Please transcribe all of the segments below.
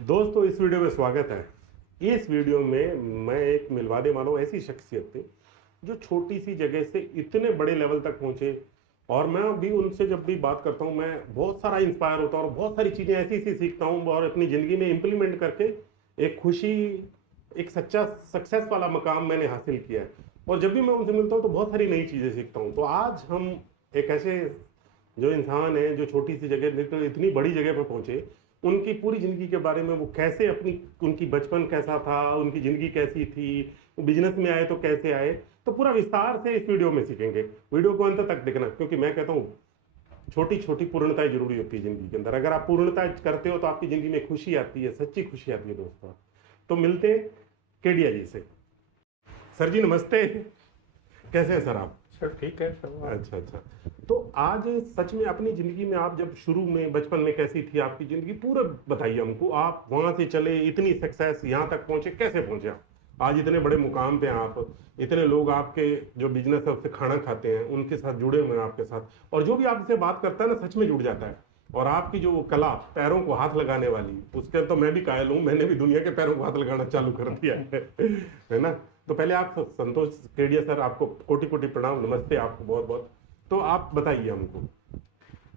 दोस्तों, इस वीडियो में स्वागत है। इस वीडियो में मैं एक मिलवाने वाला हूं ऐसी शख्सियत थे जो छोटी सी जगह से इतने बड़े लेवल तक पहुंचे। और मैं भी उनसे जब भी बात करता हूं, मैं बहुत सारा इंस्पायर होता हूं और बहुत सारी चीजें ऐसी ऐसी सीखता हूं और अपनी जिंदगी में इंप्लीमेंट करके एक खुशी, एक सच्चा सक्सेस वाला मकाम मैंने हासिल किया है। और जब भी मैं उनसे मिलता हूं तो बहुत सारी नई चीजें सीखता हूं। तो आज हम एक ऐसे जो इंसान है जो छोटी सी जगह तो इतनी बड़ी जगह पर पहुंचे, उनकी पूरी जिंदगी के बारे में, वो कैसे अपनी, उनकी बचपन कैसा था, उनकी जिंदगी कैसी थी, वो बिजनेस में आए तो कैसे आए, तो पूरा विस्तार से इस वीडियो में सीखेंगे। वीडियो को अंत तक देखना, क्योंकि मैं कहता हूँ छोटी छोटी पूर्णताएं जरूरी होती है जिंदगी के अंदर। अगर आप पूर्णता करते हो तो आपकी जिंदगी में खुशी आती है, सच्ची खुशी आती है दोस्तों। तो मिलते केडिया जी से। सर जी नमस्ते, कैसे हैं सर आप? सर ठीक है सब। अच्छा अच्छा। तो आज सच में अपनी जिंदगी में आप जब शुरू में, बचपन में कैसी थी आपकी जिंदगी, पूरा बताइए हमको। आप वहां से चले, इतनी सक्सेस यहाँ तक पहुंचे, कैसे पहुंचे आप? आज इतने बड़े मुकाम पे हैं आप, इतने लोग आपके जो बिजनेस है उससे खाना खाते हैं, उनके साथ जुड़े हुए हैं आपके साथ, और जो भी आपसे बात करता है ना सच में जुड़ जाता है। और आपकी जो वो कला, पैरों को हाथ लगाने वाली, उसके तो मैं भी कायल हूं, मैंने भी दुनिया के पैरों को हाथ लगाना चालू कर दिया है ना। तो पहले आप संतोष केडिया सर, आपको कोटि कोटि प्रणाम, नमस्ते आपको बहुत बहुत। तो आप बताइए हमको।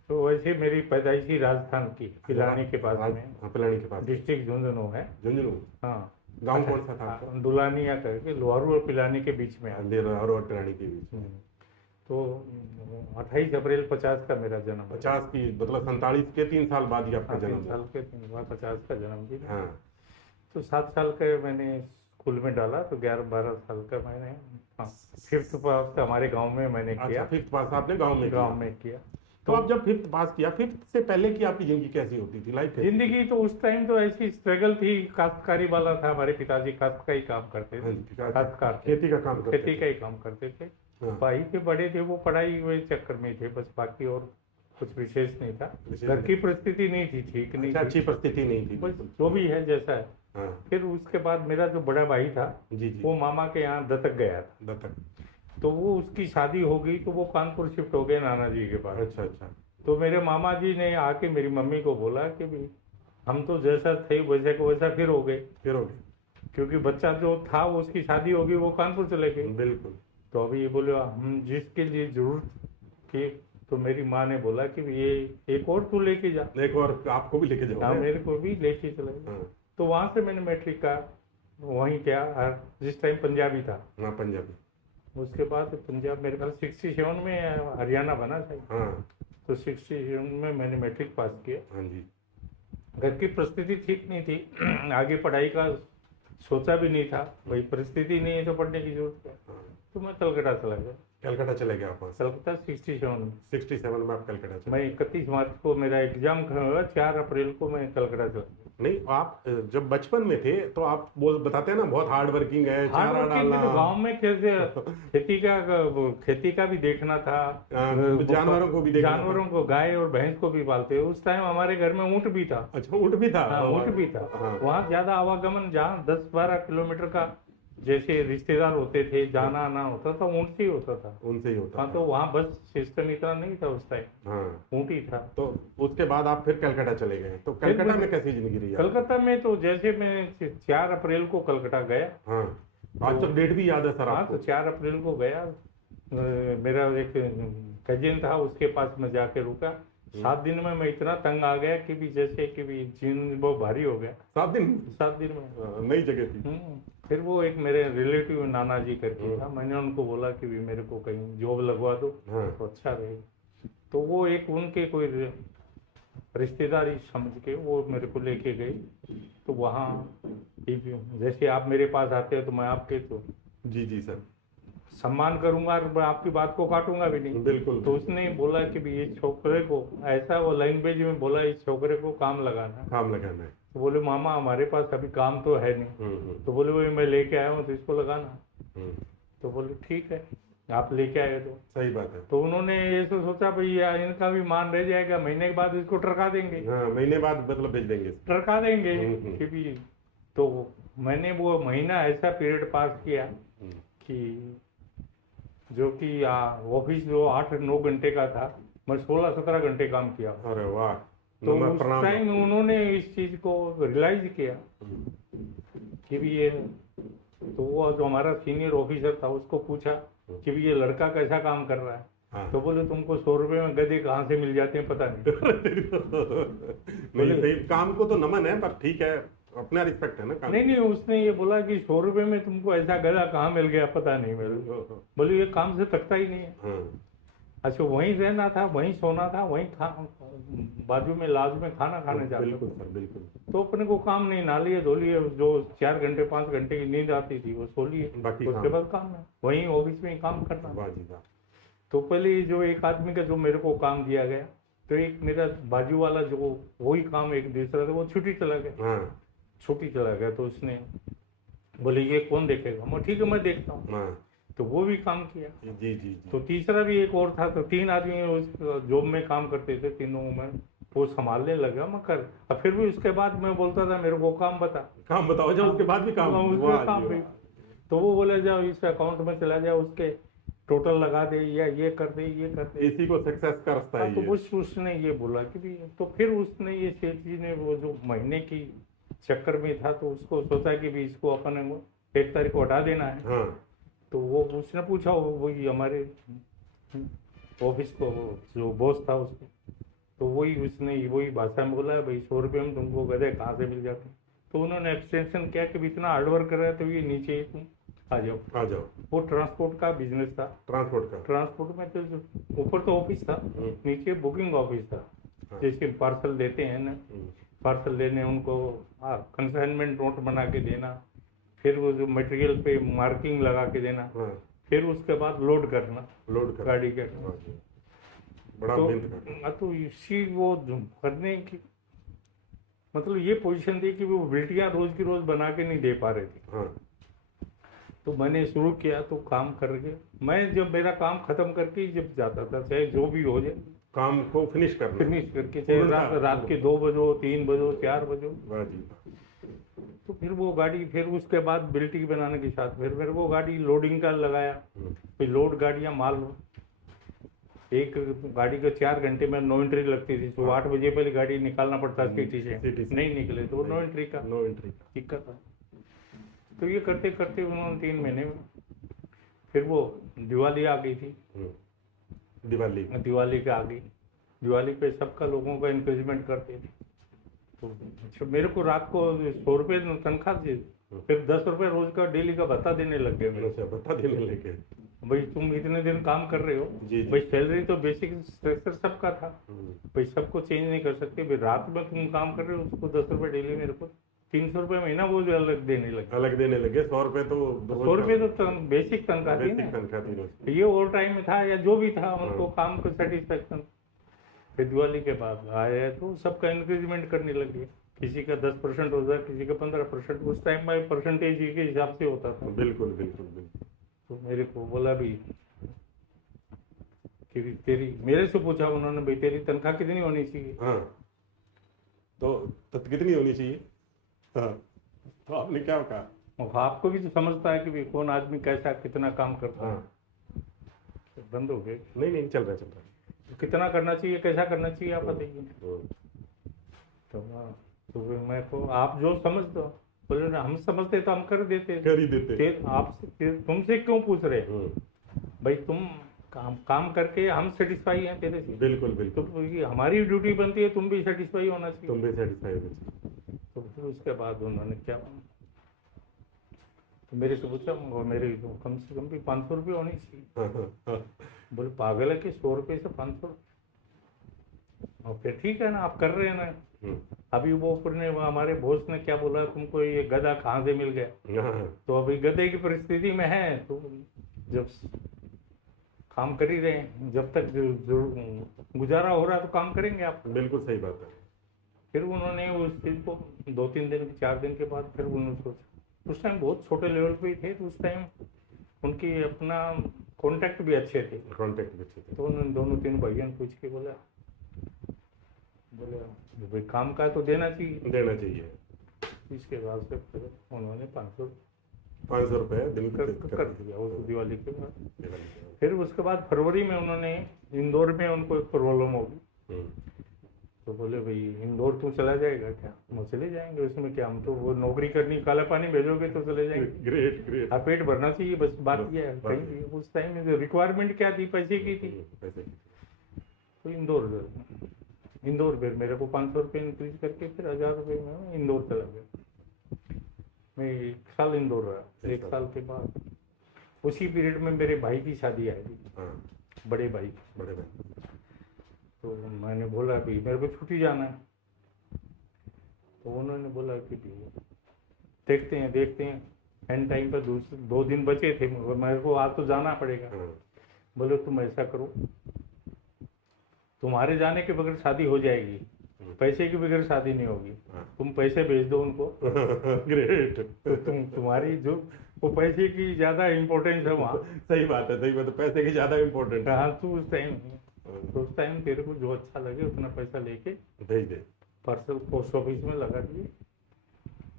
तो वैसे मेरी पैदाइशी राजस्थान की पिलानी के पास में, हाँ, पिलानी के पास। डिस्ट्रिक्ट झुंझुनू है। झुंझुनू। हाँ। गांव कौन सा था आपका? दुलानिया करके लोहारू और पिलानी के बीच में आता अंधेरा और पिलानी के बीच में। है। तो 28 अप्रैल 50 का मेरा जन्म है। 50 की मतलब 47 के 3 साल बाद ही आपका 3 जन्म साल हुआ। के 50 का जन्मदिन। हाँ। तो 7 साल का मैंने स्कूल में डाला, तो 11-12 साल का मैंने, हाँ, 5th पास हमारे गांव में मैंने अच्छा, किया। 5th पास आपने गांव में किया? गांव में किया। तो तो आप जब 5th पास किया, 5th से पहले की आपकी जिंदगी कैसी होती थी, लाइफ कैसी थी? जिंदगी तो उस टाइम तो ऐसी स्ट्रगल थी, काश्तकारी वाला था। हमारे पिताजी काश्त का ही काम करते हाँ थे, जी, क्या काश्तकार थे। खेती का काम करते खेती थे? का ही काम करते थे। हाँ। भाई के बड़े थे, वो पढ़ाई हुए चक्कर में थे बस, बाकी और कुछ विशेष नहीं था। विशेष घर की नहीं। परिस्थिति नहीं थी, ठीक नहीं अच्छा, थी। अच्छी परिस्थिति नहीं थी बस बिल्कुल। जो भी है जैसा है। हाँ। फिर उसके बाद मेरा जो बड़ा भाई था, जी जी। वो मामा के यहाँ दत्तक गया था। दत्तक। तो वो उसकी शादी हो गई, तो वो कानपुर शिफ्ट हो गए नाना जी के पास। अच्छा अच्छा। तो मेरे मामा जी ने आके मेरी मम्मी को बोला कि भाई, हम तो जैसा थे वैसे को वैसा फिर हो गए, फिर हो गए। क्योंकि बच्चा जो था वो, उसकी शादी होगी, वो कानपुर चले गए। बिल्कुल। तो अभी ये बोले हम जिसके लिए जरूरत थी, तो मेरी माँ ने बोला कि ये एक और तू लेके जा। एक और आपको भी लेके जाओ हाँ, है? मेरे को भी लेके चले गए। हाँ। तो वहां से मैंने मैट्रिक का वहीं किया, जिस टाइम पंजाबी था। हाँ, पंजाबी। उसके बाद पंजाब मेरे ख्याल 67 में हरियाणा बना था। हाँ। तो 67 में मैंने मैट्रिक पास किया। हाँ जी। घर की परिस्थिति ठीक नहीं थी, आगे पढ़ाई का सोचा भी नहीं था। भाई परिस्थिति नहीं है तो पढ़ने की जरूरत है। हाँ। तो मैं कलकत्ता चला गया। कलकत्ता चले गए आप वहाँ से? कलकत्ता 67 में। 67 में आप कलकत्ता चले मैं गए। 31 मार्च को मेरा एग्जाम खत्म हुआ, 4 अप्रैल को मैं कलकत्ता चला गया। नहीं, आप जब बचपन में थे तो आप बोल बताते हैं ना, बहुत हार्ड वर्किंग है, हार्ड चारा वर्किंग डालना। में तो गाँव में कैसे खेती का भी देखना था। जानवरों को भी देखना था। जानवरों को, गाय और भैंस को भी पालते। उस टाइम हमारे घर में ऊँट भी था। अच्छा, ऊँट भी था? हाँ, ऊँट भी था। हाँ। वहाँ ज्यादा आवागमन, जहाँ 10-12 किलोमीटर का जैसे रिश्तेदार होते थे, जाना आना होता था, ऊँट से ही होता था। उनसे ही होता हाँ, था। तो वहाँ बस सिस्टम इतना नहीं था उस टाइम, हाँ। ऊँट ही था। तो उसके बाद आप फिर कलकत्ता चले गए, तो फिर कलकत्ता मैं में कैसी जिंदगी रही आपकी? कलकत्ता में तो जैसे मैं 4 अप्रैल को कलकत्ता गया। हाँ। आज तो डेट भी याद है सर हाँ, आपको? तो 4 अप्रैल को गया। मेरा एक कजिन था, उसके पास मैं जाके रुका। 7 दिन में मैं इतना तंग आ गया कि भी जैसे कि भी जीवन बहुत भारी हो गया। 7 दिन? 7 दिन में। नई जगह थी। फिर वो एक मेरे रिलेटिव नाना जी करके था, मैंने उनको बोला कि भी मेरे को कहीं जॉब लगवा दो हाँ। तो अच्छा रहेगा। तो वो एक उनके कोई रिश्तेदारी समझ के वो मेरे को लेके गई। तो वहाँ जैसे आप मेरे पास आते हो तो मैं आपके तो जी जी सर। सम्मान करूंगा और मैं आपकी बात को काटूंगा भी नहीं। बिल्कुल। तो उसने बोला कि भी इस छोकरे को, ऐसा वो लैंग्वेज में बोला, इस छोकरे को काम लगाना है। काम लगाना है। तो बोले मामा हमारे पास अभी काम तो है नहीं। तो बोले वही मैं लेके आया हूँ, तो इसको लगाना। तो बोले ठीक है, आप लेके आए तो सही बात है। तो उन्होंने ये सोचा भाई यार इनका भी मान रह जाएगा, महीने के बाद इसको टरका देंगे। हाँ, महीने बाद मतलब भेज देंगे। टरका देंगे हम्म। कि भी। तो मैंने वो महीना ऐसा पीरियड पास किया कि जो कि ऑफिस जो 8-9 घंटे का था, मैं 16-17 घंटे काम किया। अरे वाह, तो नमः उस प्रणाम टाइम आपको। उन्होंने इस चीज को रियलाइज किया कि भी ये, तो वो जो हमारा सीनियर ऑफिसर था उसको पूछा कि भी ये लड़का कैसा काम कर रहा है। हाँ। तो बोले तुमको 100 रुपए में गधे कहाँ से मिल जाते हैं पता नहीं। नहीं बोले सही, काम को तो नमन है, पर ठीक है, अपना रिस्पेक्ट है ना काम नहीं नहीं, उसने ये बोला कि 100 रुपए में तुमको ऐसा गधा कहाँ मिल गया पता नहीं मेरे को। को। बोले ये काम से थकता ही नहीं है। हाँ अच्छा वहीं रहना था, वहीं सोना था, वहीं बाजू में लाज में खाना खाने जाता बिल्कुल था। सर, बिल्कुल। तो अपने को काम नहीं, ना लिए धो लिए, जो 4 घंटे 5 घंटे की नींद आती थी वो सो लिए, बाकी उसके काम। बाद काम है वहीं ऑफिस में ही काम करना। वाह जी वाह। तो पहले जो एक आदमी का जो मेरे को काम दिया गया, तो एक मेरा बाजू वाला जो वही काम एक दूसरा था वो छुट्टी चला गया। हाँ छुट्टी चला गया तो उसने बोले ये कौन देखेगा, मैं ठीक है मैं देखता हूँ। हाँ तो वो भी काम किया। जी जी तो जी। तीसरा भी एक और था, तो 3 आदमी उस जॉब में काम करते थे, तीनों में वो संभालने लगा मैं कर। और फिर भी उसके बाद मैं बोलता था मेरे को काम बता, काम बताओ, जाओ उसके बाद भी काम। उसके वाह काम जी भी। वाह। तो वो बोले जाओ इस अकाउंट में चला जाओ, उसके टोटल लगा दे, या ये कर दे ये कर दे। इसी को सक्सेस का रास्ता हाँ है तो ये। उसने ये बोला कि भी, तो फिर उसने ये सेठ जी ने वो जो महीने की चक्कर में था तो उसको सोचा कि भी इसको अपन 1 तारीख को हटा देना है। हाँ तो वो उसने पूछा, वही हमारे ऑफिस को जो बॉस था उसको, तो वही उसने वही भाषा में बोला भाई 100 रुपये में तुमको गधे कहाँ से मिल जाते हैं। तो उन्होंने एक्सटेंशन किया कि इतना हार्डवर्क कर रहा है तो ये नीचे ही तुम आ जाओ। आ जाओ। वो ट्रांसपोर्ट का बिजनेस था। ट्रांसपोर्ट का। ट्रांसपोर्ट में तो ऊपर तो ऑफिस था, नीचे बुकिंग ऑफिस था। हाँ। जैसे पार्सल देते हैं ना, पार्सल लेने उनको कंसाइनमेंट नोट बना के देना, फिर वो जो मटेरियल पे मार्किंग लगा के देना, हाँ फिर उसके बाद लोड करना लोड कर गाड़ी के। वाह जी। बड़ा तो मेहनत कर। तो इसी वो जो करने की मतलब ये पोजीशन थी कि वो बेटियां रोज की रोज बना के नहीं दे पा रहे थे। हाँ तो मैंने शुरू किया तो काम करके मैं जब मेरा काम खत्म करके ही जब जाता था, चाहे जो भी हो जाए काम को फिनिश करना। फिनिश करके, चाहे रात के 2 बजो 3 बजो 4 बजो। वाह जी। तो फिर वो गाड़ी, फिर उसके बाद बिल्टी बनाने के साथ फिर मेरे को गाड़ी लोडिंग का लगाया। फिर लोड गाड़ियाँ माल, एक गाड़ी का 4 घंटे में 9 एंट्री लगती थी, तो 8 बजे पहले गाड़ी निकालना पड़ता सिटी से, नहीं निकले तो 9 एंट्री का नो एंट्री का। दिक्कत है। तो ये करते करते उन्होंने 3 महीने में, फिर वो दिवाली आ गई थी। दिवाली। दिवाली पे आ गई, दिवाली पे सबका लोगों का इंक्रीजमेंट करते थे। तो अच्छा, मेरे को रात को 100 रुपये तनख्वाह थी, फिर 10 रुपये रोज का डेली का भत्ता देने लग गए मेरे अच्छा बता देने लगे। भाई तुम इतने दिन काम कर रहे हो। जी, जी। भाई सैलरी तो बेसिक स्ट्रक्चर सबका था, भाई सबको चेंज नहीं कर सकते। भाई रात में तुम काम कर रहे हो उसको 10 रुपये डेली, मेरे को 300 रुपये महीना वो जो अलग देने लगे। अलग देने लगे। 100 रुपये तो 100 रुपये तो बेसिक तनख्वाह थी बेसिक ना। तनख्वाह थी रोज। ये ओवर टाइम में था या जो भी था, उनको काम का सेटिस्फेक्शन। फिर दिवाली के बाद आया तो सबका इंक्रीजमेंट करने लगे, किसी का 10% होता, किसी का 15%। उस टाइम में परसेंटेज के हिसाब से होता था। बिल्कुल बिल्कुल बिल्कुल। तो मेरे को बोला भी कि तेरी, मेरे से पूछा उन्होंने भाई तेरी तनख्वाह कितनी होनी चाहिए। हाँ तो कितनी होनी चाहिए। हाँ तो आपने क्या कहा। और आपको भी तो समझता है कि भाई कौन आदमी कैसा कितना काम करता है। हाँ तो बंद हो गए। नहीं नहीं चल रहा है। तो कितना करना चाहिए कैसा करना चाहिए आप बताइए। हम्म। तो फिर मैं को आप जो समझ दो, बोले ना हम समझते तो हम कर देते। कर ही देते। आपसे तुमसे क्यों पूछ रहे। हम्म। भाई तुम काम करके हम सेटिस्फाई हैं तेरे से। बिल्कुल बिल्कुल। तो ये हमारी ड्यूटी बनती है, तुम भी सेटिस्फाई होना चाहिए। तुम भी सेटिस्फाई होना चाहिए। तो फिर उसके बाद उन्होंने क्या, तो मेरे से पूछा, और मेरे तो कम से कम भी 500 रुपये होनी चाहिए। हाँ हाँ हाँ। बोले पागल है कि 100 रुपये से 500। और फिर ठीक है ना, आप कर रहे हैं ना। हम्म। अभी वो ऊपर ने वो हमारे बॉस ने क्या बोला, तुमको ये गधा कहाँ से मिल गया। हाँ हाँ। तो अभी गधे की परिस्थिति में है, तो जब काम कर ही रहे हैं, जब तक गुजारा हो रहा है तो काम करेंगे आप। बिल्कुल सही बात है। फिर उन्होंने उस चीज को 2-3 दिन 4 दिन के बाद फिर उन्होंने सोचा, उस टाइम बहुत छोटे लेवल पे ही थे, तो उस टाइम उनकी अपना कॉन्टेक्ट भी अच्छे थे। कॉन्टेक्ट भी अच्छे थे। तो उन्होंने 2-3 भैया ने पूछ के बोले भाई काम का तो देना चाहिए। देना चाहिए। इसके बाद से फिर उन्होंने 500 रुपये दिन कर दिया उस दिवाली के बाद। दिवाली के। फिर उसके बाद फरवरी में उन्होंने इंदौर में उनको एक प्रॉब्लम होगी। तो बोले भाई इंदौर तू चला जाएगा क्या? हम चले जाएंगे, उसमें क्या, हम तो वो नौकरी करनी, काला पानी भेजोगे तो चले जाएंगे। Great great. हाँ, पेट भरना चाहिए, बस बात बस, ये है। बस। कहीं भी उस टाइम में जो रिक्वायरमेंट क्या थी, पैसे की थी, पैसे की। तो इंदौर इंदौर फिर मेरे को 500 रुपये इंक्रीज करके फिर 1000 रुपये में इंदौर चला गया। मैं 1 साल इंदौर रहा। 1 साल के बाद उसी पीरियड में मेरे भाई की शादी आई थी, हाँ, बड़े भाई। बड़े भाई। तो मैंने बोला कि मेरे को छुट्टी जाना है, तो उन्होंने बोला कि देखते हैं। एंड टाइम पर 2 दिन बचे थे, मेरे को आज तो जाना पड़ेगा। हाँ, बोले तुम ऐसा करो, तुम्हारे जाने के बगैर शादी हो जाएगी, पैसे के बगैर शादी नहीं होगी। हाँ। तुम पैसे भेज दो उनको, ग्रेट। तो तुम्हारी जो वो पैसे की ज्यादा इम्पोर्टेंस है वहाँ। सही बात है, सही बात है, पैसे की ज्यादा इम्पोर्टेंट है। हाँ, तो उस टाइम तेरे को जो अच्छा लगे उतना पैसा लेके भेज दे। पार्सल पोस्ट ऑफिस में लगा दिए,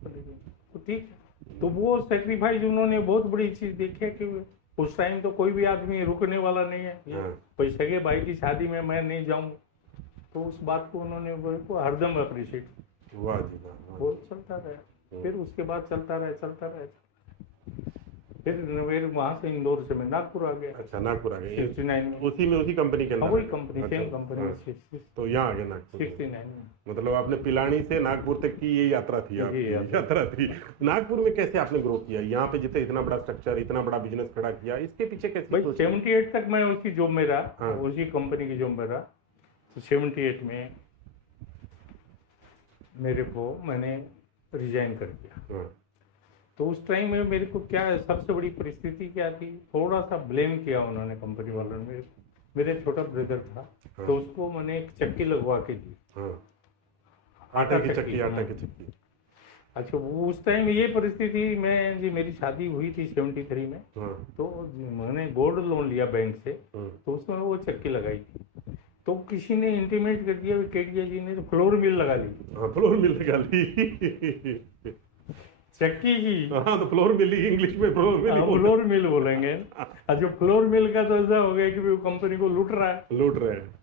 तो ठीक है। तो वो सेक्रीफाइस उन्होंने बहुत बड़ी चीज देखी है कि उस टाइम तो कोई भी आदमी रुकने वाला नहीं है। हाँ। पैसे के भाई की शादी में मैं नहीं जाऊं, तो उस बात को उन्होंने मेरे को हरदम अप्रिशिएट। वाह जी वाह। वो चलता रहा, फिर उसके बाद चलता रहा। फिर वहां से इंदौर से मैं नागपुर आ गया। अच्छा, नागपुर आ गए 69 में। उसी में, उसी कंपनी के अंदर? वही कंपनी, सेम अच्छा, कंपनी। हाँ। तो यहाँ आ गए नागपुर। 69 में। मतलब आपने पिलानी से नागपुर तक की ये यात्रा थी, आपकी ये यात्रा थी। नागपुर में कैसे आपने ग्रो किया? यहाँ पे जितने इतना बड़ा स्ट्रक्चर, इतना बड़ा बिजनेस खड़ा किया, इसके पीछे कैसे भाई सोच? 78 तक मैं उसी जॉब में रहा। हाँ। उसी कंपनी की जॉब में रहा। तो 78 में मेरे को मैंने रिजाइन कर दिया। हाँ, तो उस टाइम में मेरे को क्या है, सबसे बड़ी परिस्थिति क्या थी, थोड़ा सा ब्लेम किया उन्होंने कंपनी वालों ने। मेरे छोटा ब्रदर था, हाँ। तो उसको मैंने एक चक्की लगवा के दी। हाँ। आटा की चक्की, आटा हाँ। की चक्की। अच्छा, वो उस टाइम ये परिस्थिति में जी, मेरी शादी हुई थी 73 में। हाँ। तो मैंने गोल्ड लोन लिया बैंक से, हाँ। तो उसमें वो चक्की लगाई थी। तो किसी ने इंटीमेट कर दिया, केडिया जी ने, तो फ्लोर मिल लगा ली। हाँ, फ्लोर मिल लगा ली। चक्की की। हाँ, तो फ्लोर मिल, इंग्लिश में फ्लोर मिल। फ्लोर मिल बोलेंगे। जो फ्लोर मिल का तो ऐसा हो गया कि वो कंपनी को लूट रहा है। लूट रहे हैं।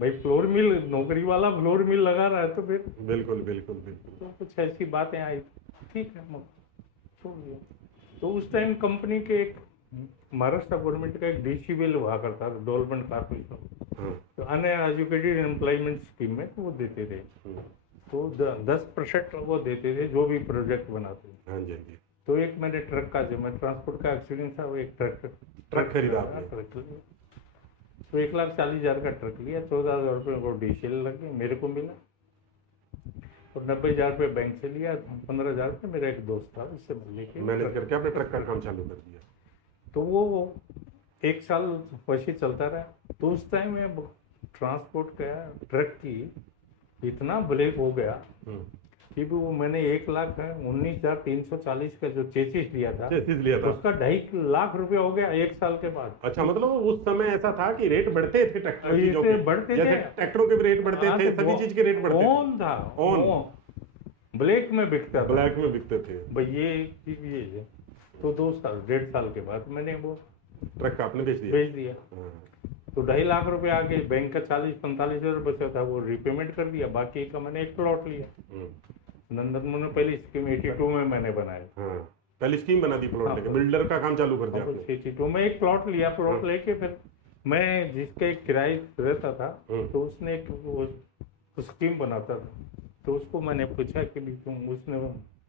भाई फ्लोर मिल, नौकरी वाला फ्लोर मिल लगा रहा है, तो फिर बिल्कुल बिल्कुल बिल्कुल। तो कुछ ऐसी बातें आई। ठीक है, छोड़ दिया। तो उस टाइम कंपनी के एक महाराष्ट्र गवर्नमेंट का एक DCBL हुआ करता था, डेवलपमेंट कॉर्पोरेशन। हाँ। तो अनएजुकेटेड एम्प्लॉयमेंट स्कीम में वो देते थे। तो 10% वो देते थे जो भी प्रोजेक्ट बनाते थे। हाँ जी, हाँ जी। तो एक मैंने ट्रक का, जो मैं ट्रांसपोर्ट का एक्सपीरियंस था, वो एक ट्रक खरीदा आपने? ट्रक लिया। तो 1,40,000 का ट्रक लिया। 14,000 रुपये को DCL लगे, मेरे को मिला। और 90,000 रुपये बैंक से लिया। 15,000 रुपये मेरा एक दोस्त था, उससे मैं लेके मैनेज करके आपने ट्रक का काम चालू कर दिया? तो वो 1 साल वैसे चलता रहा। तो उस टाइम में ट्रांसपोर्ट का ट्रक की इतना ब्रेक हो गया कि वो मैंने 1,19,340 का जो चेसिस लिया था, चेसिस लिया था, उसका 2.5 लाख रुपए हो गया 1 साल के बाद। अच्छा, मतलब उस समय ऐसा था कि रेट बढ़ते थे ट्रैक्टर चीजों के, बढ़ते जैसे थे, ट्रैक्टरों के भी रेट बढ़ते थे, सभी चीज के रेट बढ़ते थे। ऑन था, ऑन ब्लैक में बिकता था, ब्लैक में बिकते थे भाई ये चीज ये है। तो 2 साल 1.5 साल के बाद मैंने वो ट्रक का आपने बेच दिया। हाँ। तो 2.5 लाख रुपए आ गए। बैंक का 40-45 हजार बचा था, वो रिपेमेंट कर दिया। बाकी का मैंने एक प्लॉट लिया नंदन मुने, पहली स्कीम 82 में मैंने बनाया। हाँ, पहली स्कीम बना दी प्लॉट लेके, बिल्डर का काम चालू कर दिया आपने। 82 में एक प्लॉट लिया। प्लॉट लेके फिर मैं जिसका एक किराए रहता था, तो उसने एक वो स्कीम बनाता था। तो उसको मैंने पूछा कि भी तुम, उसने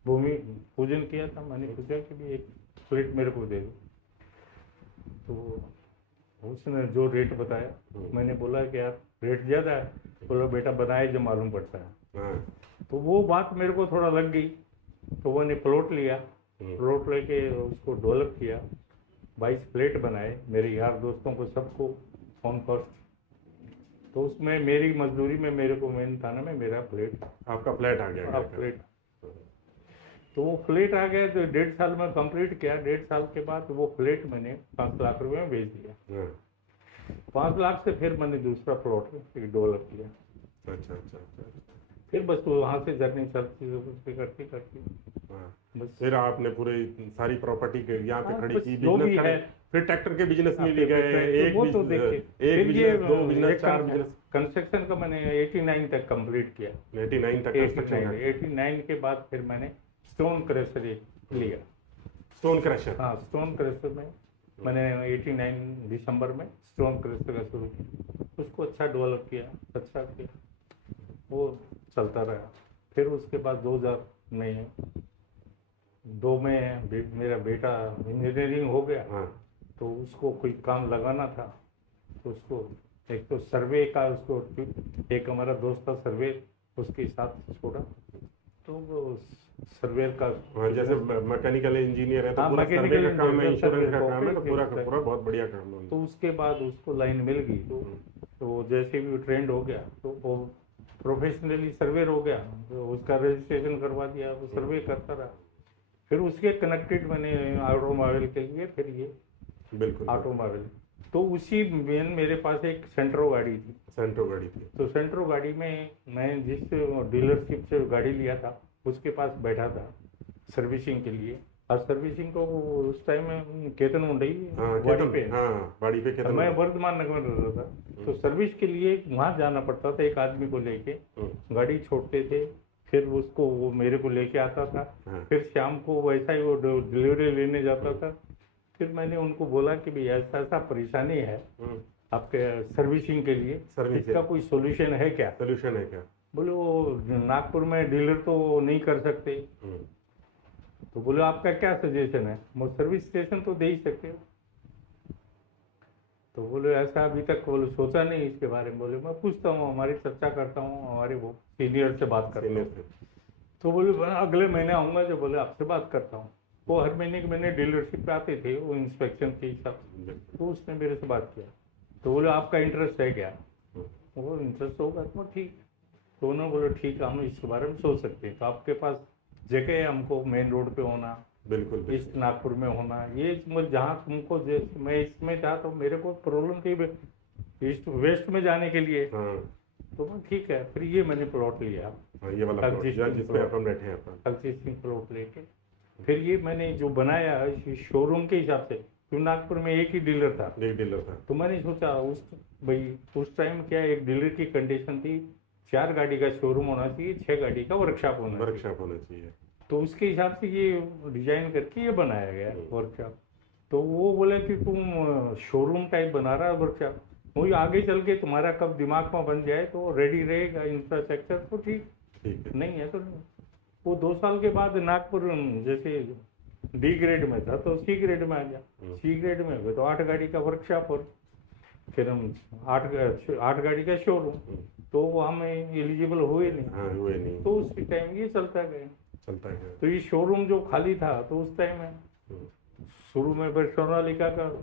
भूमि पूजन किया था, मैंने पूछा कि भी एक फ्लैट मेरे को दे दो। तो उसने जो रेट बताया, मैंने बोला कि यार रेट ज़्यादा है। बोला बेटा बनाए जो मालूम पड़ता है। हाँ। तो वो बात मेरे को थोड़ा लग गई। तो मैंने प्लॉट लिया। प्लॉट लेके उसको डेवलप किया। 22 फ्लैट बनाए, मेरे यार दोस्तों को सबको ऑन कॉस्ट। तो उसमें मेरी मजदूरी में मेरे को मेन थाना में मेरा फ्लैट, आपका फ्लैट आ गया? फ्लैट। तो वो फ्लैट आ गया। तो 1.5 साल में कंप्लीट किया। 1.5 साल के बाद वो फ्लैट मैंने 5 लाख रुपए में बेच दिया। 5 लाख से फिर मैंने दूसरा प्लॉट डेवलप किया। अच्छा अच्छा अच्छा। फिर बस वहाँ से जर्नी चलती करती हाँ। बस फिर आपने पूरे सारी प्रॉपर्टी के यहाँ पे हाँ, खड़ी बस की, जो बिजनेस भी खड़े, है। फिर ट्रैक्टर के बिजनेस में भी फिर गए, ट्रैक्टर एक वो तो देखिए, एक फिर ये बिजनेस, दो बिजनेस, चार बिजनेस। कंस्ट्रक्शन का मैंने 89 तक कंप्लीट किया। 89 तक कंस्ट्रक्शन 89 89 के बाद फिर मैंने स्टोन क्रशर लिया। Stone crusher. हाँ, स्टोन क्रशर में मैंने 89 दिसंबर में स्टोन क्रशर का शुरू किया। उसको अच्छा डेवलप किया, अच्छा किया, वो चलता रहा। फिर उसके बाद 2002 में मेरा बेटा इंजीनियरिंग हो गया, हाँ। तो उसको कोई काम लगाना था, तो उसको एक तो सर्वे का, उसको एक हमारा दोस्त था सर्वे, उसके साथ छोड़ा, तो वो सर्वेयर का। हाँ, जैसे मैकेनिकल इंजीनियर है तो हाँ, पूरा सर्वे मैकेनिकल का काम है, इंजीनियर, इंश्योरेंस का सर्वे काम है, तो पूरा का कॉपरेट। पूरा बहुत बढ़िया काम है। तो उसके बाद उसको लाइन मिल गई, तो जैसे भी ट्रेंड हो गया तो वो प्रोफेशनली सर्वेयर हो गया, तो उसका रजिस्ट्रेशन करवा दिया, वो सर्वे करता रहा। फिर उसके कनेक्टेड मैंने ऑटोमोबाइल के लिए, फिर ये बिल्कुल। ऑटोमोबाइल। तो उसी में मेरे पास एक सेंट्रो गाड़ी थी। सेंट्रो गाड़ी थी। तो सेंट्रो गाड़ी में मैं जिस डीलरशिप से गाड़ी लिया था उसके पास बैठा था सर्विसिंग के लिए। और सर्विसिंग तो उस टाइम में केतन मुंडई गाड़ी पे, हाँ, गाड़ी पे केतन, मैं वर्धमान नगर में रहता था, तो सर्विस के लिए वहाँ जाना पड़ता था एक आदमी को लेके। गाड़ी छोड़ते थे, फिर उसको वो मेरे को लेके आता था, फिर शाम को वैसा ही वो डिलीवरी लेने जाता था। फिर मैंने उनको बोला कि भाई ऐसा ऐसा परेशानी है आपके सर्विसिंग के लिए, इसका कोई सोल्यूशन है क्या? सोल्यूशन है क्या? बोले वो नागपुर में डीलर तो नहीं कर सकते। तो बोले आपका क्या सजेशन है? वो सर्विस स्टेशन तो दे ही सकते हो। तो बोले ऐसा अभी तक बोले सोचा नहीं इसके बारे में। बोले मैं पूछता हूँ, हमारी चर्चा करता हूँ, हमारे वो सीनियर से बात करता हूँ। तो बोले अगले महीने आऊँगा, जो बोले आपसे बात करता हूँ। वो हर महीने के महीने डीलरशिप पे आते थे वो इंस्पेक्शन के हिसाब से, तो उसने मेरे से बात किया। तो बोले आपका इंटरेस्ट है क्या? वो इंटरेस्ट होगा तो ठीक। तो उन्होंने बोले ठीक है, हम इसके बारे में सोच सकते हैं। तो आपके पास जगह है, हमको मेन रोड पे होना, बिल्कुल, ईस्ट नागपुर में होना, ये जहाँ तुमको, जैसे मैं इसमें था तो मेरे को प्रॉब्लम थी ईस्ट वेस्ट में जाने के लिए। तो मैं ठीक है, फिर ये मैंने प्लॉट लिया, ये वाला प्लॉट जिसमें अपन बैठे हैं, एक्जिस्टिंग प्लॉट लेके। फिर ये मैंने जो बनाया शोरूम के हिसाब से, क्योंकि नागपुर में एक ही डीलर था। तो मैंने सोचा उस टाइम क्या एक डीलर की कंडीशन थी, 4 गाड़ी का शोरूम होना चाहिए, 6 गाड़ी का वर्कशॉप होना चाहिए। तो उसके हिसाब से ये डिजाइन करके ये बनाया गया वर्कशॉप। तो वो बोले कि तुम शोरूम टाइप बना रहा है वर्कशॉप, वही आगे चल के तुम्हारा कब दिमाग में बन जाए तो रेडी रहेगा इंफ्रास्ट्रक्चर, तो ठीक नहीं है तो नहीं। वो 2 साल के बाद नागपुर जैसे डी ग्रेड में था तो सी ग्रेड में आ गया। सी ग्रेड में हो गया तो 8 गाड़ी का वर्कशॉप, और फिर हम 8 गाड़ी का शोरूम। तो हम एलिजिबल हुए नहीं। तो उसी टाइम ये चलता गया। तो ये शोरूम जो खाली था तो उस टाइम में शुरू में फिर सोनालिका का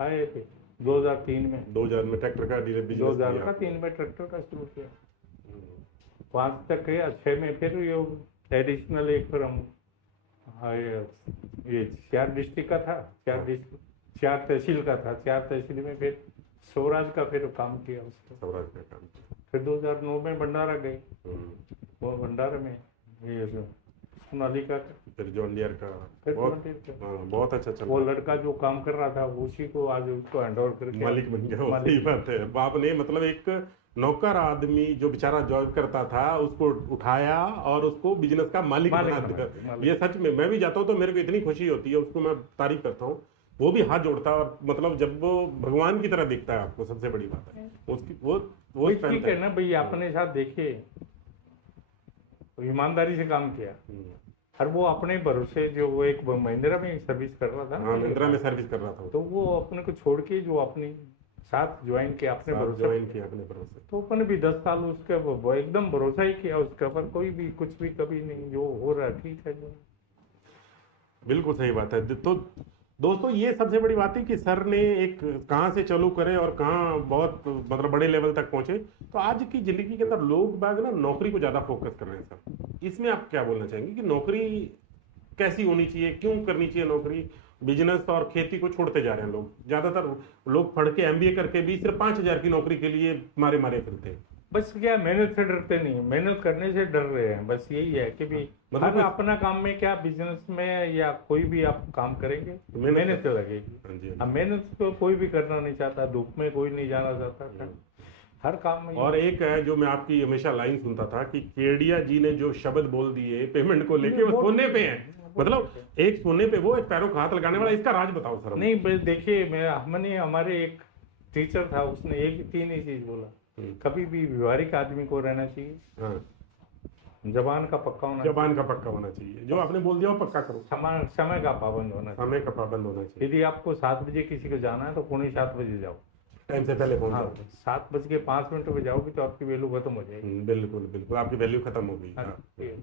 आए थे 2003 में। 2000 में ट्रैक्टर का डीलर बिजनेस 2003 में ट्रैक्टर का शुरू किया, 5 तक गया। 6 में फिर ये एडिशनल एक फिर हम ये 4 डिस्ट्रिक्ट का था, 4 तहसील का था। 4 तहसील में फिर स्वराज का फिर काम किया उसको। फिर 2009 में भंडारा गए, वो भंडारा में ये सोनालिका का, फिर जॉन डियर का, बहुत अच्छा चल। वो लड़का जो काम कर रहा था उसी को आज उसको हैंडओवर करके मालिक बन गया। सही बात है। आपने मतलब एक नौकर आदमी जो बेचारा जॉब करता था उसको उठाया और उसको बिजनेस का मालिक बना दिया। ये सच में मैं भी जाता हूँ तो मेरे को इतनी खुशी होती है, उसको मैं तारीफ करता हूँ। वो भी हाथ जोड़ता है और मतलब जब वो भगवान की तरह दिखता है आपको, सबसे बड़ी बात है उसकी वो ठीक है ना भाई। अपने साथ देखिए ईमानदारी से काम किया, और वो अपने भरोसे जो वो एक महिंद्रा में सर्विस कर रहा था, महिंद्रा में सर्विस कर रहा था, तो वो अपने को छोड़ के जो अपनी साथ ज्वाइन किया, अपने भरोसे। तो अपने भी 10 साल उसके एकदम भरोसा ही किया उसके ऊपर, कोई भी कुछ भी कभी नहीं, जो हो रहा ठीक है। बिल्कुल सही बात है। तो दोस्तों ये सबसे बड़ी बात है कि सर ने एक कहाँ से चालू करे और कहाँ बहुत मतलब बड़े लेवल तक पहुंचे। तो आज की जिंदगी के अंदर लोग बाग ना नौकरी को ज्यादा फोकस कर रहे हैं सर, इसमें आप क्या बोलना चाहेंगे कि नौकरी कैसी होनी चाहिए, क्यों करनी चाहिए नौकरी? बिजनेस और खेती को छोड़ते जा रहे हैं लोग, ज्यादातर लोग पढ़ के MBA करके भी सिर्फ 5000 की नौकरी के लिए मारे फिरते हैं। बस क्या, मेहनत से डरते नहीं, मेहनत करने से डर रहे हैं, बस यही है कि भी मतलब हर अपना काम में, क्या बिजनेस में या कोई भी आप काम करेंगे तो मेहनत मेहनत करते लगेगी। हाँ जी, हाँ अब जी। मेहनत तो कोई भी करना नहीं चाहता, धूप में कोई नहीं जाना चाहता, हर काम में और ये एक है जो मैं आपकी हमेशा लाइन सुनता था कि केडिया जी ने जो शब्द बोल दिए पेमेंट को लेके, वो सोने पे है। मतलब एक सोने पे वो, एक पैरों का हाथ लगाने वाला, इसका राज बताओ सर हमें। नहीं बस देखिए, मैं हमने, हमारे एक टीचर था, उसने एक तीन ही चीज बोला, कभी भी व्यवहारिक आदमी को रहना चाहिए, हाँ, जबान का पक्का होना चाहिए, जबान का पक्का होना चाहिए, जो आपने बोल दिया वो पक्का करो, समय का पाबंद होना समय चाहिए। का पाबंद होना चाहिए, यदि आपको 7 बजे किसी को जाना है तो 6:45 जाओ। टाइम से पहले पहुंच हाँ, जाओ। 7:05 पे जाओगे तो आपकी वैल्यू खत्म हो जाएगी। बिल्कुल बिल्कुल, आपकी वैल्यू खत्म हो गई। हाँ, हाँ। ये-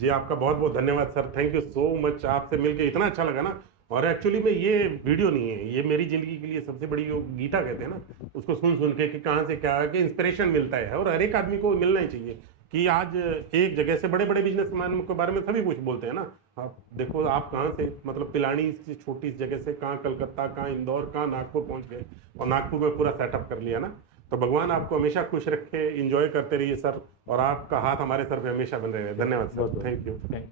जी, आपका बहुत बहुत धन्यवाद sir, thank you so much, आपसे मिलके इतना अच्छा लगा ना। और एक्चुअली में ये वीडियो नहीं है, ये मेरी जिंदगी के लिए सबसे बड़ी, जो गीता कहते हैं ना, उसको सुन सुन के कि कहाँ से क्या कि इंस्पिरेशन मिलता है, और हर एक आदमी को मिलना ही चाहिए। कि आज एक जगह से बड़े बड़े बिजनेसमैन के बारे में सभी कुछ बोलते हैं ना, आप देखो आप कहाँ से, मतलब पिलानी की छोटी सी जगह से कहाँ कलकत्ता, कहाँ इंदौर, कहाँ नागपुर पहुंच गए, और नागपुर में पूरा सेटअप कर लिया ना। तो भगवान आपको हमेशा खुश रखे, इंजॉय करते रहिए सर, और आपका हाथ हमारे सर पे हमेशा बन रहे। धन्यवाद सर, थैंक यू। थैंक